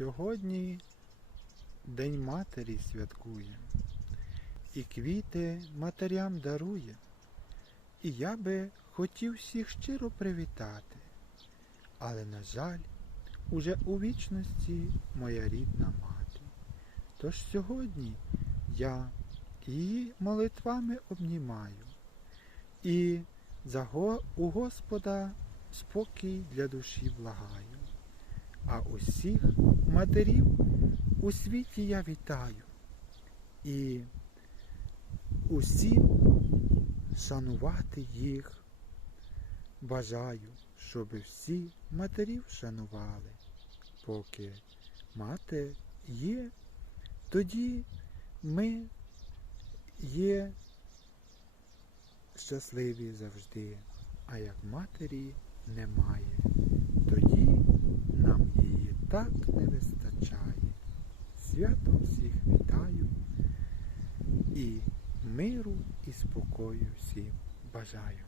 Сьогодні День Матері святкує, і квіти матерям дарує. І я би хотів всіх щиро привітати, але, на жаль, уже у вічності моя рідна мати. Тож сьогодні я її молитвами обнімаю і за у Господа спокій для душі благаю. А усіх матерів у світі я вітаю і усім шанувати їх бажаю, щоб всі матерів шанували. Поки мати є, тоді ми є щасливі завжди, а як матері немає, так не вистачає. Святом всіх вітаю і миру і спокою всім бажаю.